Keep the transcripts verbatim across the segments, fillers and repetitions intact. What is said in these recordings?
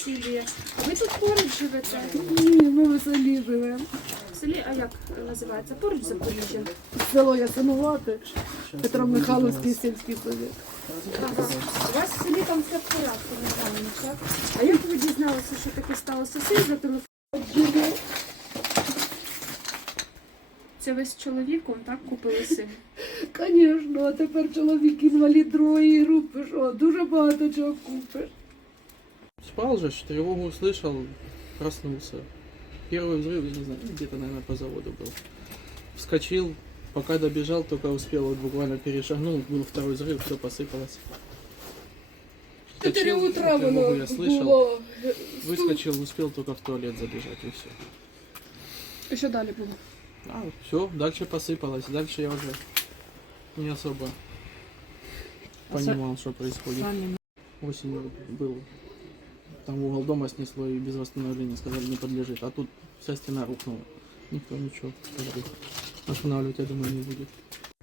цілі. А ви тут поруч живете? Ні, ми в селі живемо. В селі, а як називається? Поруч з Запоріжжям. Село Ясинувати, Петро-Михайловський сільський совет. Ага. У вас в селі там все в порядку, напевно, так? А як ви дізналися, що таке сталося? Син зателефонував? Це ви з чоловіком, так, купили син? Звісно, а тепер чоловік інвалід другої групи, що дуже багато чого купиш. Спал же, тревогу услышал, проснулся. Первый взрыв, я не знаю, где-то, наверное, по заводу был. Вскочил, пока добежал, только успел, вот буквально перешагнул, был второй взрыв, все посыпалось. Чотири Вскочил, утра тревогу воно я слышал, було. выскочил, успел только в туалет забежать и все. І що далі було? А, все, дальше посыпалось, дальше я уже не особо понимал, что происходит. Осенью был, там угол дома снесло и без восстановления, сказали, не подлежит. А тут вся стена рухнула. Никто ничего, как бы, останавливать, я думаю, не будет.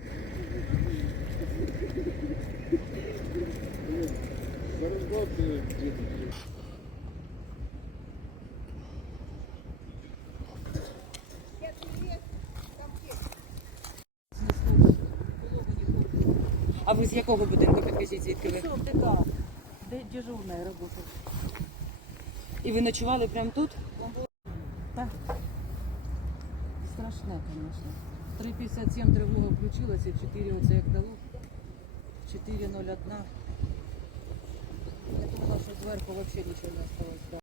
А ви з якого будинку, підкажіть, звідки ви? Де дежурная работает. І ви ночували прямо тут? Страшне, конечно. три п'ятдесят сім тривога включилася, чотири оце як дало. чотири нуль один. Я думала, що зверху взагалі нічого не осталось.